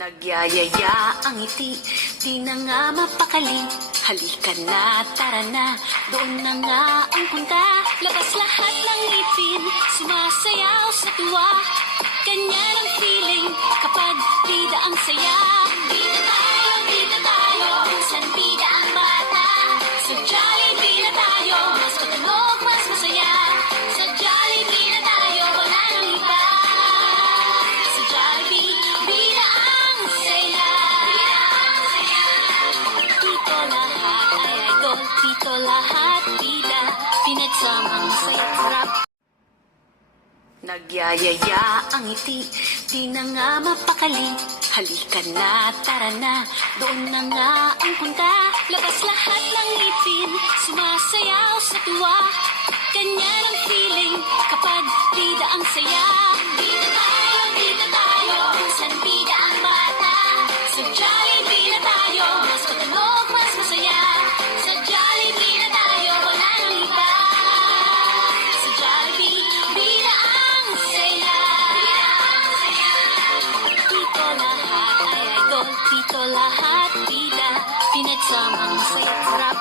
Nagyayaya ang ngiti, di na nga mapakali. Halika na, tara na, doon na nga ang punta. Labas lahat ng ngipin, sumasayaw sa tuwa. Ganyan ang feeling kapag bida ang saya. Bida tayo, kung saan bida ang bata. Sa Jollibee na tayo, mas matunog, mas masaya. Sa Jollibee na tayo, wala nang iba. Sa Jollibee, bida ang saya. Dito lahat ay idol, dito lahat bida. Pinagsamang saya't sarap. Nagyayaya ang ngiti, di na nga mapakali. Halika na, tara na, doon na nga ang punta. Labas lahat ng ngipin, sumasayaw sa tuwa. Ganyan ang feeling kapag bida ang saya. Bida tayo, kung saan bida ang bata. Sa Jollibee na tayo, mas matunog, mas masaya. Sa Jollibee na tayo, wala nang iba. Sa Jollibee, bida ang saya. Dito lahat ay idol, dito lahat bida. Pinagsamang saya't sarap.